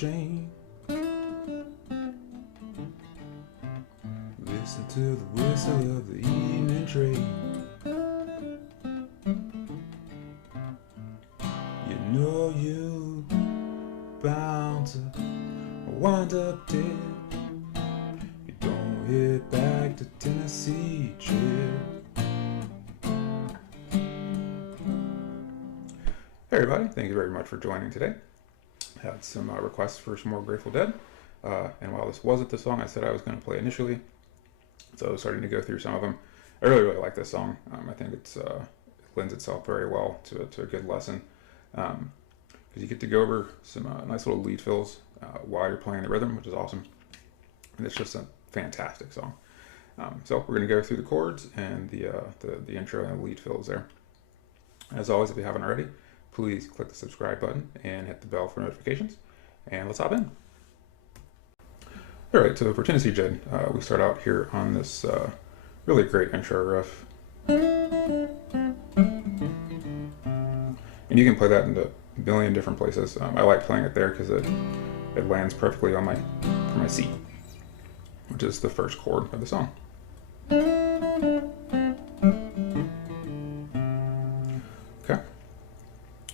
chain. Listen to the whistle of the evening train. You know you bound to wind up dead. You don't head back to Tennessee Jed. Hey everybody, thank you very much for joining today. Had some requests for some more Grateful Dead, and while this wasn't the song I said I was going to play initially, so I was starting to go through some of them. I really like this song. I think it lends itself very well to a good lesson, because you get to go over some nice little lead fills while you're playing the rhythm, which is awesome, and it's just a fantastic song. So we're going to go through the chords and the intro and lead fills there. As always, if you haven't already, please click the subscribe button and hit the bell for notifications, and let's hop in. Alright, so for Tennessee Jed, we start out here on this really great intro riff. And you can play that in a billion different places. I like playing it there because it lands perfectly on for my C, which is the first chord of the song. Okay,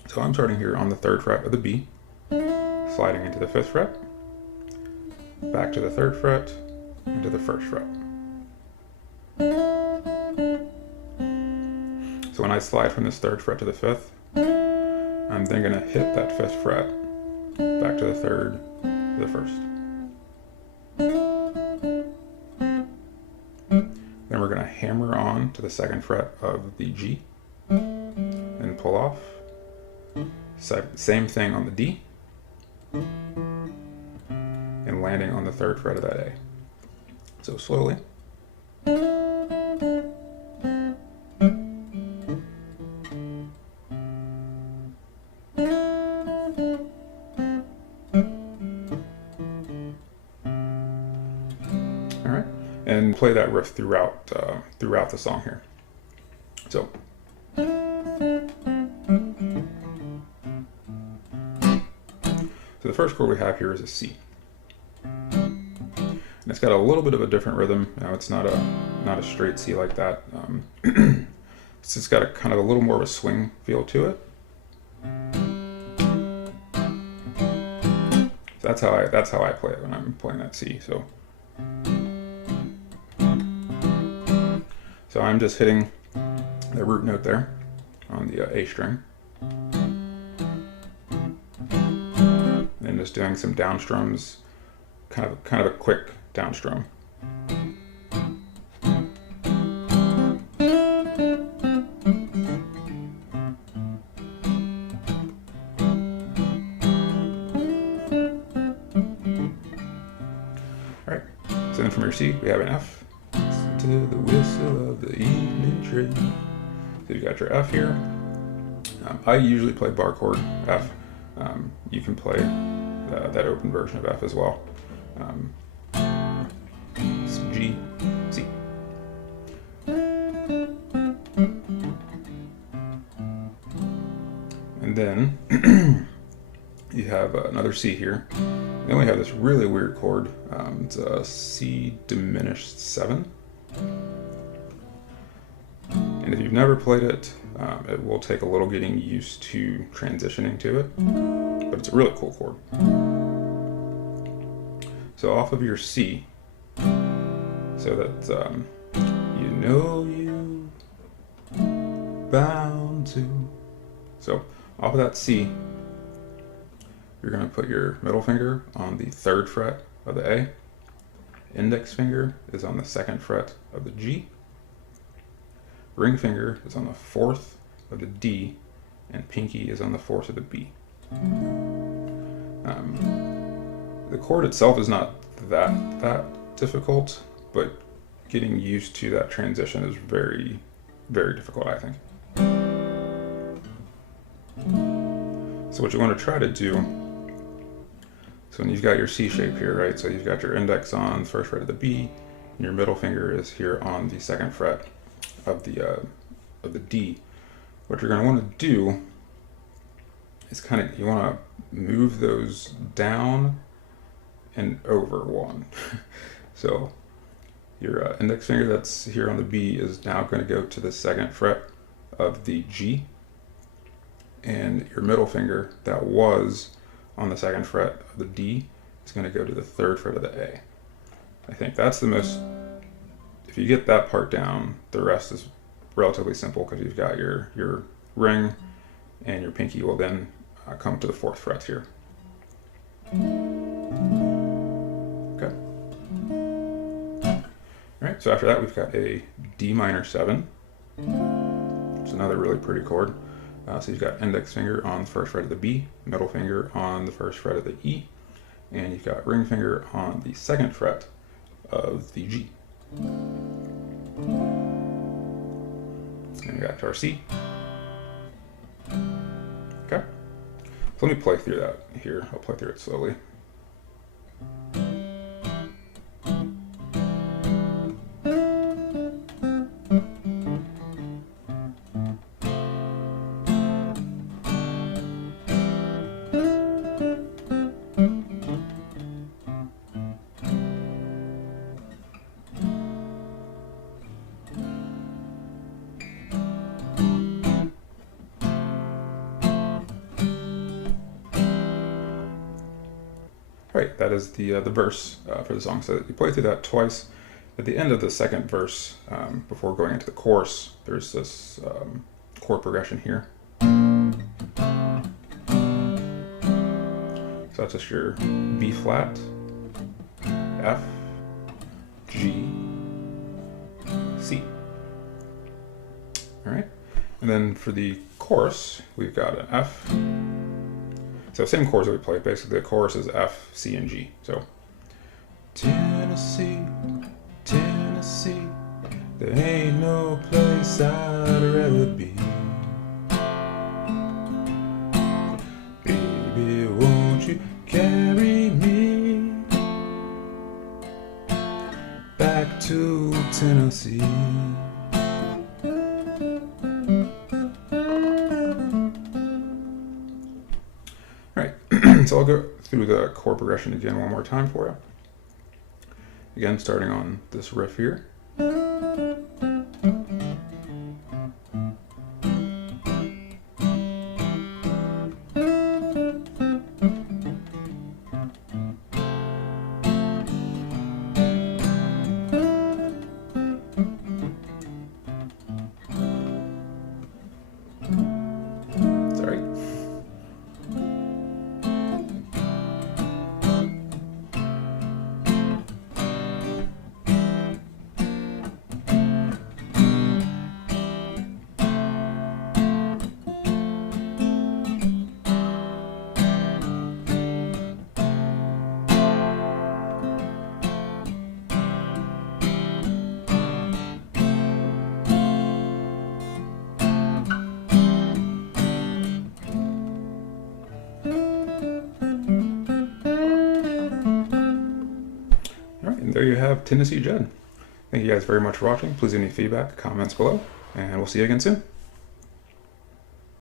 so I'm starting here on the 3rd fret of the B, sliding into the 5th fret, back to the 3rd fret, into the 1st fret. So when I slide from this 3rd fret to the 5th, I'm then going to hit that 5th fret, back to the 3rd, to the 1st. Then we're going to hammer on to the 2nd fret of the G, and pull off. Same thing on the D, and landing on the 3rd fret of that A. So slowly. Alright, and play that riff throughout the song here. So. So the first chord we have here is a C. And it's got a little bit of a different rhythm. Now it's not a straight C like that. It's just got a kind of a little more of a swing feel to it. So that's how I play it when I'm playing that C. So I'm just hitting the root note there on the A string, and just doing some downstrums, kind of a quick downstrum. Alright, so then from your C, we have an F. Listen to the whistle of the evening train. So you got your F here. I usually play bar chord F. You can play that open version of F as well. G, C. And then you have another C here. And then we have this really weird chord. It's a C diminished 7. And if you've never played it, it will take a little getting used to transitioning to it, but it's a really cool chord. So off of your C, so that you know you bound to. So off of that C, you're going to put your middle finger on the 3rd fret of the A, index finger is on the 2nd fret of the G, ring finger is on the 4th of the D, and pinky is on the 4th of the B. The chord itself is not that difficult, but getting used to that transition is very, very difficult, I think. So what you want to try to do, so when you've got your C shape here, right? So you've got your index on the 1st fret of the B, and your middle finger is here on the 2nd fret of the D. What you're going to want to do is you want to move those down and over one. So your index finger that's here on the B is now going to go to the 2nd fret of the G, and your middle finger that was on the 2nd fret of the D is going to go to the 3rd fret of the A. I think that's the most, if you get that part down, the rest is relatively simple because you've got your ring, and your pinky will then come to the 4th fret here. Okay. Alright, so after that we've got a D minor 7. It's another really pretty chord. So you've got index finger on the 1st fret of the B, middle finger on the 1st fret of the E, and you've got ring finger on the 2nd fret of the G. And we got our C. Okay. So let me play through that here. I'll play through it slowly. Right, that is the verse for the song. So you play through that twice. At the end of the 2nd verse, before going into the chorus, there's this chord progression here. So that's just your B flat, F, G, C. All right, and then for the chorus, we've got an F. So same chords that we played. Basically, the chorus is F, C, and G. So Tennessee, Tennessee, there ain't no place I'd rather be. Baby, won't you carry me back to Tennessee? So I'll go through the chord progression again one more time for you. Again, starting on this riff here. There you have Tennessee Jed. Thank you guys very much for watching. Please leave any feedback, comments below, and we'll see you again soon.